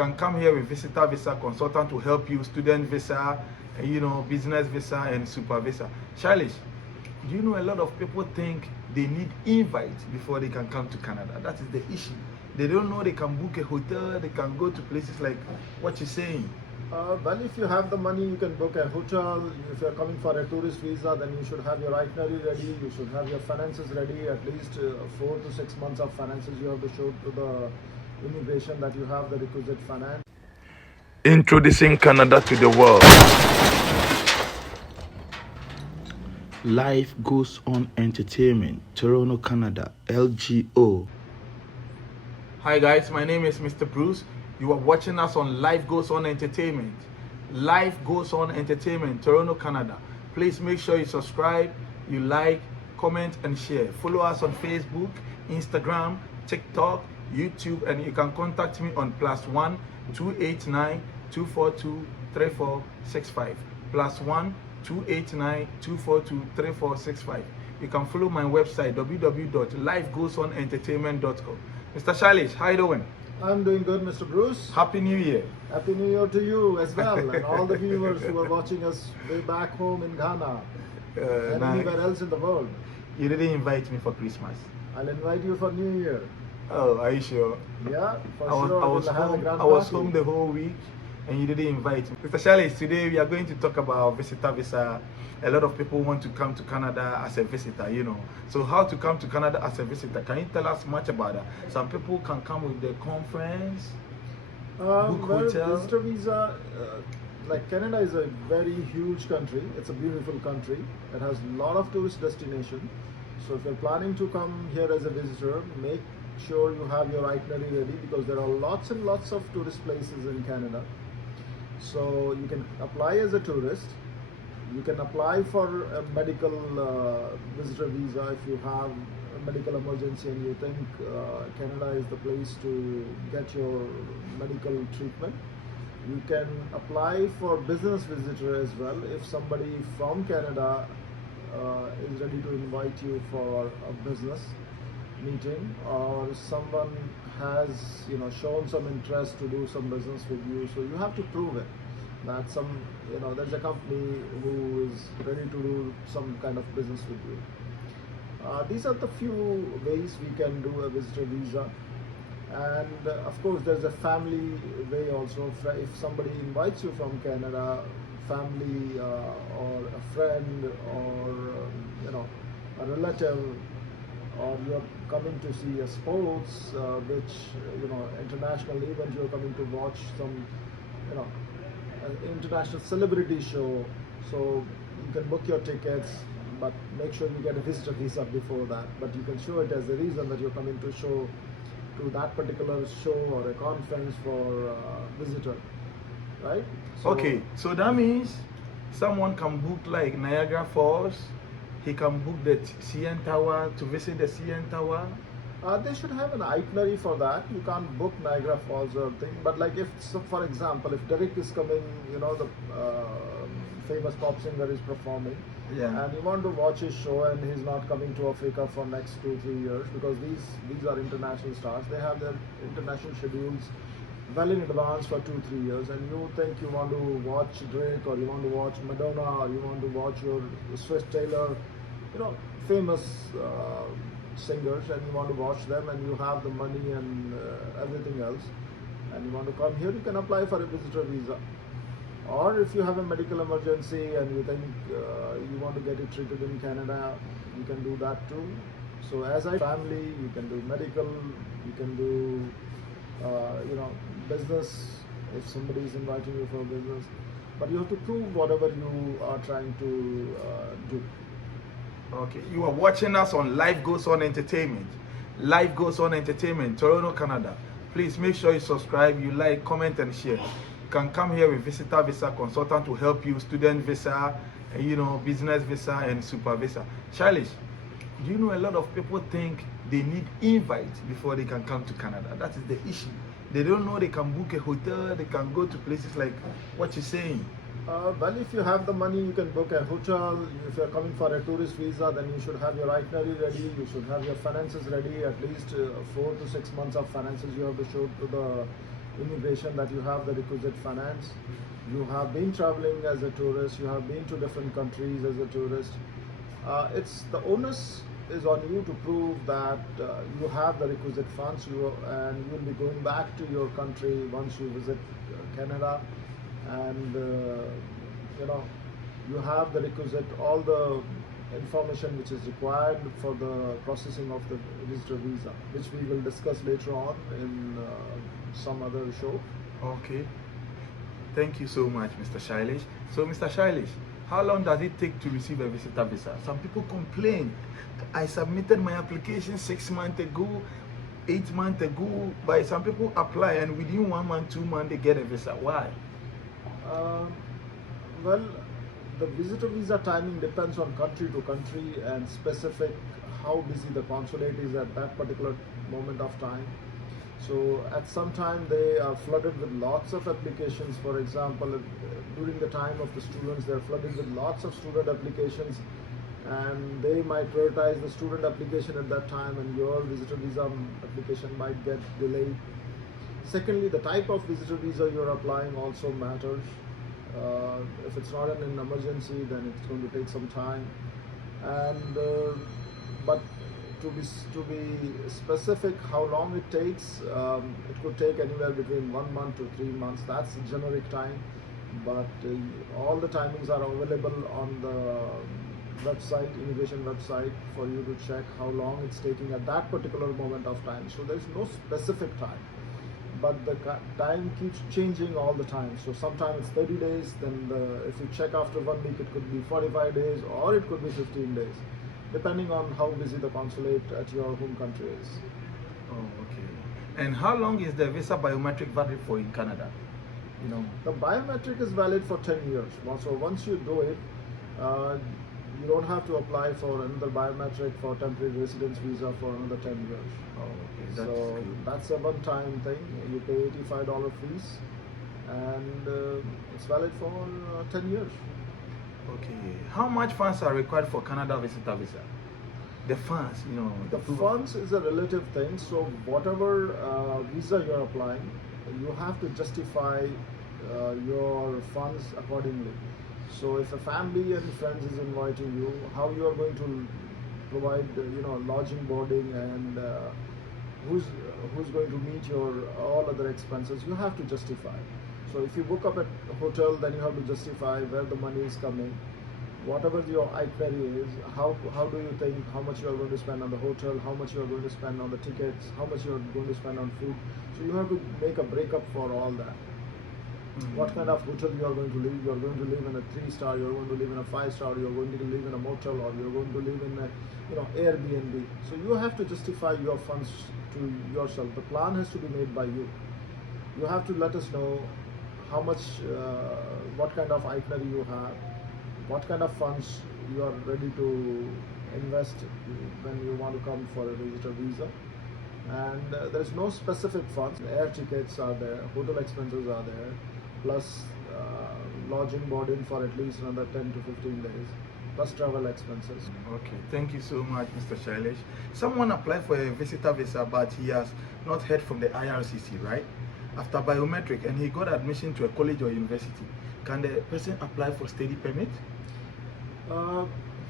can come here with visitor visa consultant to help you, student visa, business visa and super visa. Charles, do you know a lot of people think they need invite before they can come to Canada? That is the issue. They don't know they can book a hotel, they can go to places like what you're saying. Well, if you have the money, you can book a hotel. If you're coming for a tourist visa, then you should have your itinerary ready. You should have your finances ready. At least 4 to 6 months of finances you have to show to the immigration that you have the requisite finance. Introducing Canada to the world. Life Goes On Entertainment, Toronto, Canada, LGO. Hi guys, my name is Mr. Bruce. You are watching us on Life Goes On Entertainment. Life Goes On Entertainment, Toronto, Canada. Please make sure you subscribe, you like, comment and share. Follow us on Facebook, Instagram, TikTok, YouTube, and you can contact me on +1 289 242 3465. +1 289 242 3465. You can follow my website www.lifegoesonentertainment.com. Mr. Charles, how you doing? I'm doing good, Mr. Bruce. Happy New Year. Happy New Year to you as well, and all the viewers who are watching us way back home in Ghana and anywhere else in the world. You didn't invite me for Christmas. I'll invite you for New Year. Oh, are you sure? Yeah, for I was home the whole week and you didn't invite me. Mr. Charles, today we are going to talk about visitor visa. A lot of people want to come to Canada as a visitor, So how to come to Canada as a visitor? Can you tell us much about that? Some people can come with their conference, book hotel. Visitor visa, like Canada is a very huge country. It's a beautiful country. It has a lot of tourist destinations. So if you're planning to come here as a visitor, make sure you have your itinerary ready because there are lots and lots of tourist places in Canada. So you can apply as a tourist. You can apply for a medical visitor visa if you have a medical emergency and you think Canada is the place to get your medical treatment. You can apply for business visitor as well if somebody from Canada is ready to invite you for a business meeting, or someone has shown some interest to do some business with you. So you have to prove it that there's a company who is ready to do some kind of business with you. These are the few ways we can do a visitor visa, and of course there's a family way also. If somebody invites you from Canada, family or a friend or a relative, or you're coming to see a sports international event, you're coming to watch some an international celebrity show, so you can book your tickets, but make sure you get a visitor visa before that. But you can show it as a reason that you're coming to that particular show or a conference for visitor, right? Okay, so that means someone can book like Niagara Falls. He can book the CN Tower to visit the CN Tower. They should have an itinerary for that. You can't book Niagara Falls or thing, but like for example, if Derek is coming, the famous pop singer is performing, and you want to watch his show and he's not coming to Africa for next 2-3 years because these are international stars. They have their international schedules well in advance for 2-3 years, and you think you want to watch Drake or you want to watch Madonna or you want to watch your Swiss Taylor, famous singers, and you want to watch them and you have the money and everything else, and you want to come here, you can apply for a visitor visa. Or if you have a medical emergency and you think you want to get it treated in Canada, you can do that too. So as a family, you can do medical, you can do business if somebody is inviting you for business, but you have to prove whatever you are trying to do. Okay, you are watching us on Life Goes On Entertainment. Life Goes On Entertainment, Toronto, Canada. Please make sure you subscribe, you like, comment and share. You can come here with visitor visa consultant to help you, student visa, business visa and super visa. Charles, do you know a lot of people think they need invite before they can come to Canada? That is the issue. They don't know they can book a hotel, they can go to places like what you're saying. Well, if you have the money, you can book a hotel. If you're coming for a tourist visa, then you should have your itinerary ready. You should have your finances ready. At least 4 to 6 months of finances you have to show to the immigration, that you have the requisite finance, you have been traveling as a tourist, you have been to different countries as a tourist. It's the onus is on you to prove that you have the requisite funds, and you'll be going back to your country once you visit Canada, and you know you have the requisite all the information which is required for the processing of the visitor visa, which we will discuss later on in some other show. Okay. Thank you so much, Mr. Shailesh. So, Mr. Shailesh, how long does it take to receive a visitor visa? Some people complain. I submitted my application 6 months ago, 8 months ago, but some people apply and within 1 month, 2 months, they get a visa. Why? Well, the visitor visa timing depends on country to country and specific how busy the consulate is at that particular moment of time. So at some time they are flooded with lots of applications. For example, during the time of the students, they are flooded with lots of student applications, and they might prioritize the student application at that time, and your visitor visa application might get delayed. Secondly, the type of visitor visa you're applying also matters. If it's not an emergency, then it's going to take some time. And but to be specific, how long it takes, it could take anywhere between 1 month to 3 months. That's the generic time. But all the timings are available on the website, immigration website, for you to check how long it's taking at that particular moment of time. So there's no specific time, but the time keeps changing all the time. So sometimes it's 30 days, then if you check after 1 week, it could be 45 days, or it could be 15 days, depending on how busy the consulate at your home country is. Oh, okay. And how long is the visa biometric valid for in Canada? You know, the biometric is valid for 10 years. So once you do it, you don't have to apply for another biometric for temporary residence visa for another 10 years. oh, okay. That's So good. that's a one-time thing. You pay $85 fees, and it's valid for 10 years. Okay. How much funds are required for Canada visitor visa? The funds, you know. The proof of- funds is a relative thing. So whatever visa you're applying, you have to justify your funds accordingly. So if a family and friends is inviting you, how you are going to provide, lodging, boarding, and who's going to meet your all other expenses, you have to justify. So if you book up at a hotel, then you have to justify where the money is coming. Whatever your itinerary is, how do you think how much you are going to spend on the hotel, how much you are going to spend on the tickets, how much you are going to spend on food. So you have to make a breakup for all that. What kind of hotel you are going to live? You are going to live in a 3-star, you are going to live in a 5-star, you are going to live in a motel, or you are going to live in a Airbnb. So you have to justify your funds to yourself. The plan has to be made by you. You have to let us know how much, what kind of itinerary you have, what kind of funds you are ready to invest when you want to come for a visitor visa. And there's no specific funds. Air tickets are there, hotel expenses are there, plus lodging, boarding for at least another 10 to 15 days, plus travel expenses. Okay, thank you so much, Mr. Shailesh. Someone applied for a visitor visa, but he has not heard from the IRCC, right? After biometric, and he got admission to a college or university. Can the person apply for study permit?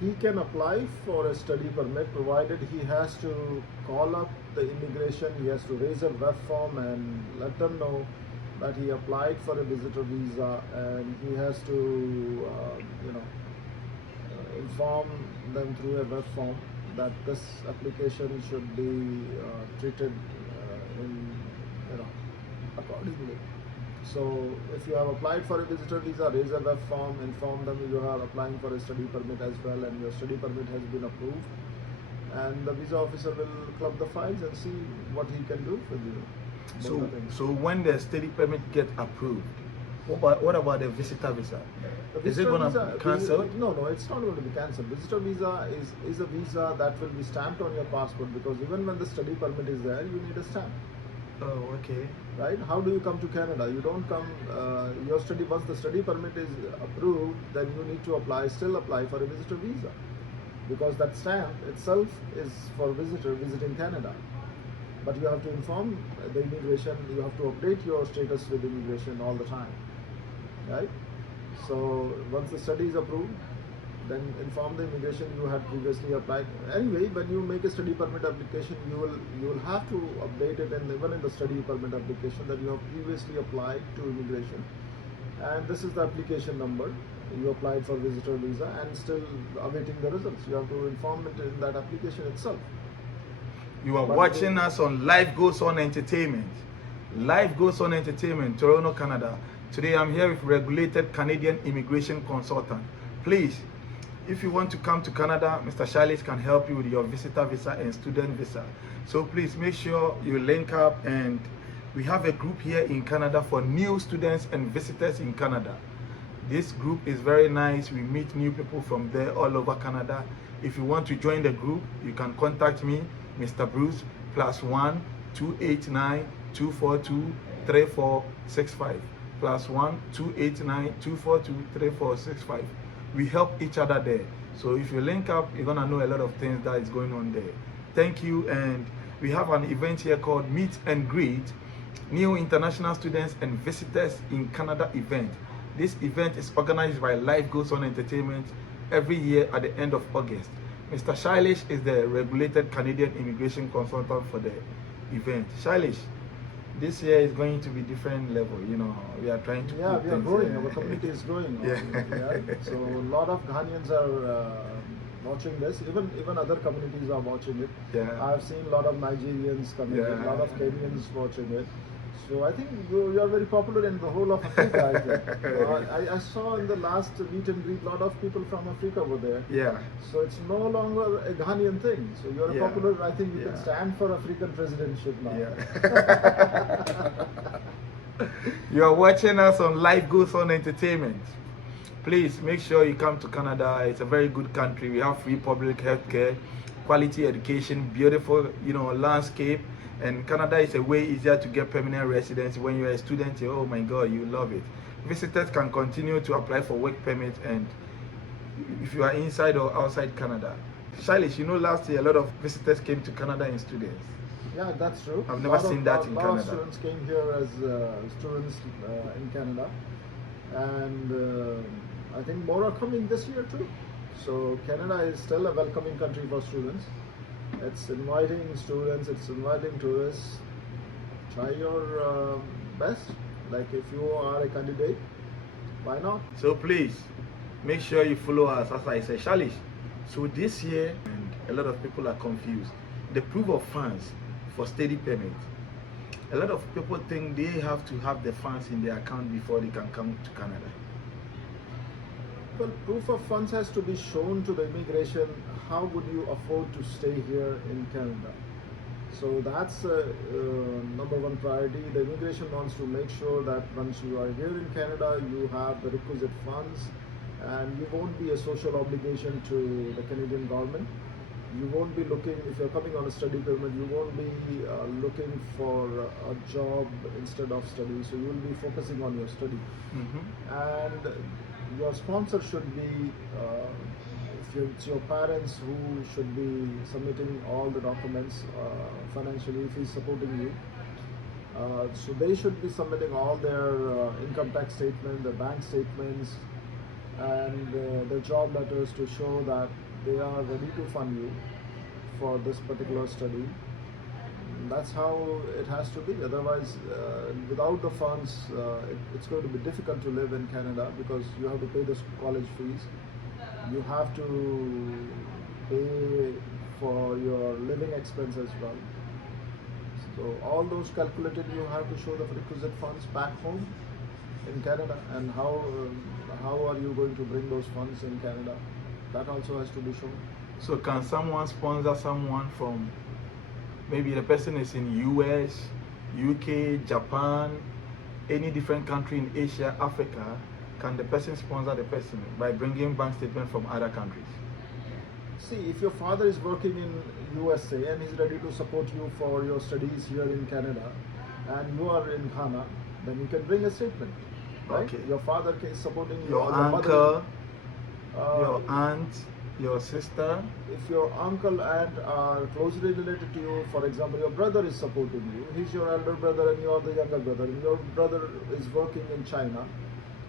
He can apply for a study permit, provided he has to call up the immigration, he has to raise a web form and let them know that he applied for a visitor visa, and he has to inform them through a web form that this application should be treated accordingly. So if you have applied for a visitor visa, raise a web form, inform them you are applying for a study permit as well, and your study permit has been approved, and the visa officer will club the files and see what he can do with you. So when the study permit get approved, what about the visitor visa? The Is it visitor going visa, to cancel? No, it's not going to be cancelled. Visitor visa is a visa that will be stamped on your passport, because even when the study permit is there, you need a stamp. Oh, okay. Right? How do you come to Canada? You don't come. Once the study permit is approved, then you need to still apply for a visitor visa, because that stamp itself is for visiting Canada. but you have to inform the immigration. You have to update your status with immigration all the time, right? So once the study is approved, then inform the immigration you had previously applied. Anyway, when you make a study permit application, you will have to update it, and even in the study permit application, that you have previously applied to immigration, and this is the application number. You applied for visitor visa and still awaiting the results. You have to inform it in that application itself. You are watching us on Life Goes On Entertainment. Life Goes On Entertainment, Toronto, Canada. Today I'm here with regulated Canadian immigration consultant. Please, if you want to come to Canada, Mr. Shailesh can help you with your visitor visa and student visa. So please make sure you link up, and we have a group here in Canada for new students and visitors in Canada. This group is very nice. We meet new people from there all over Canada. If you want to join the group, you can contact me, Mr. Bruce, +1 289 242 3465. +1 289 242 3465. We help each other there. So if you link up, you're gonna know a lot of things that is going on there. Thank you. And we have an event here called Meet and Greet, New International Students and Visitors in Canada event. This event is organized by Life Goes On Entertainment every year at the end of August. Mr. Shailesh is the regulated Canadian immigration consultant for the event. Shailesh, this year is going to be different level. You know, we are trying to. Yeah, we are growing. Our community is growing. Yeah. So a lot of Ghanaians are watching this. Even other communities are watching it. Yeah. I've seen a lot of Nigerians coming. Yeah. A lot of Kenyans watching it. So I think you are very popular in the whole of Africa. I think. I saw in the last meet and greet a lot of people from Africa were there. Yeah. So it's no longer a Ghanaian thing. So you're Yeah. popular. I think you Yeah. can stand for African presidentship now. Yeah. You are watching us on Life Goes On Entertainment. Please make sure you come to Canada. It's a very good country. We have free public health care, quality education, beautiful, landscape. And Canada is a way easier to get permanent residency. When you're a student, oh my God, you love it. Visitors can continue to apply for work permit, and if you are inside or outside Canada. Shailesh, last year a lot of visitors came to Canada and students. Yeah, that's true. I've never seen that in A lot Canada. of students came here as students in Canada, and I think more are coming this year too. So Canada is still a welcoming country for students. It's inviting students, it's inviting tourists. Try your best. Like if you are a candidate, why not? So please, make sure you follow us. As I said, Shailesh, so this year, and a lot of people are confused. The proof of funds for study permit. A lot of people think they have to have the funds in their account before they can come to Canada. Well, proof of funds has to be shown to the immigration. How would you afford to stay here in Canada? So that's number one priority. The immigration wants to make sure that once you are here in Canada, you have the requisite funds, and you won't be a social obligation to the Canadian government. You won't be looking, if you're coming on a study permit, you won't be looking for a job instead of study. So you will be focusing on your study. And your sponsor should be, if it's your parents who should be submitting all the documents financially, if he's supporting you. So they should be submitting all their income tax statement, their bank statements, and their job letters to show that they are ready to fund you for this particular study. That's how it has to be. Otherwise, without the funds, it's going to be difficult to live in Canada, because you have to pay the college fees. You have to pay for your living expense as well. So all those calculated, you have to show the requisite funds back home in Canada. And how are you going to bring those funds in Canada? That also has to be shown. So can someone sponsor someone from, maybe the person is in US, UK, Japan, any different country in Asia, Africa? Can the person sponsor the person by bringing bank statement from other countries? See, if your father is working in USA and he's ready to support you for your studies here in Canada, and you are in Ghana, then you can bring a statement, right? Okay. Your father is supporting you. Your or uncle, mother, your aunt. your sister. If your uncle and are closely related to you, for example, your brother is supporting you, he's your elder brother and you are the younger brother, and your brother is working in China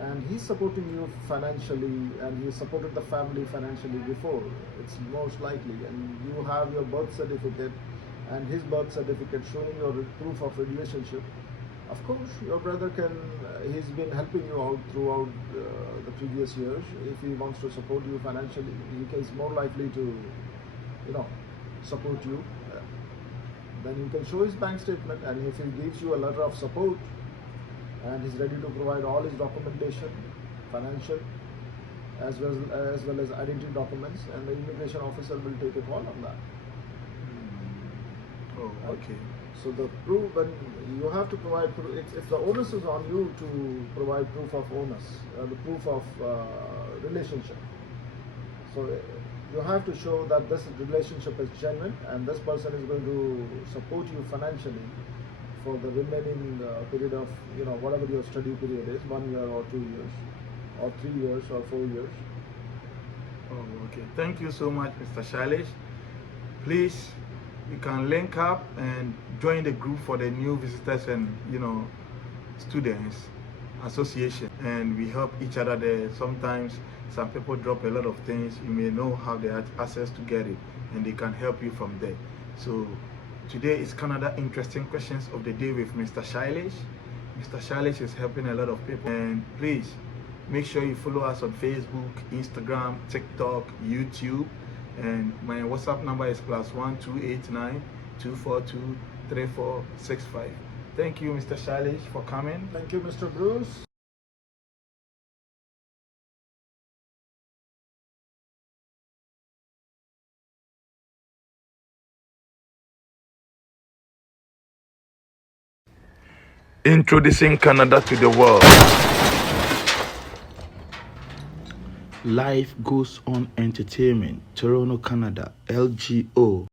and he's supporting you financially and he supported the family financially before, it's most likely, and you have your birth certificate and his birth certificate showing your proof of relationship. Of course, your brother can, he's been helping you out throughout the previous years. If he wants to support you financially, he is more likely to, support you. Then you can show his bank statement, and if he gives you a letter of support and he's ready to provide all his documentation, financial, as well as identity documents, and the immigration officer will take a call on that. Oh, okay. So the proof, when you have to provide, if the onus is on you to provide proof of onus, the proof of relationship. So you have to show that this relationship is genuine and this person is going to support you financially for the remaining period of, whatever your study period is, 1 year or 2 years, or 3 years or 4 years. Oh, okay. Thank you so much, Mr. Shailesh. Please, you can link up and join the group for the new visitors and students association, and we help each other there. Sometimes some people drop a lot of things, you may know how they have access to get it, and they can help you from there. So today is Canada Interesting Questions of the Day with Mr. Shailesh. Mr. Shailesh is helping a lot of people, and please make sure you follow us on Facebook, Instagram, TikTok, YouTube. And my WhatsApp number is +1 289 242 3465. Thank you, Mr. Shailesh, for coming. Thank you, Mr. Bruce. Introducing Canada to the world. Life Goes On Entertainment, Toronto, Canada, LGO.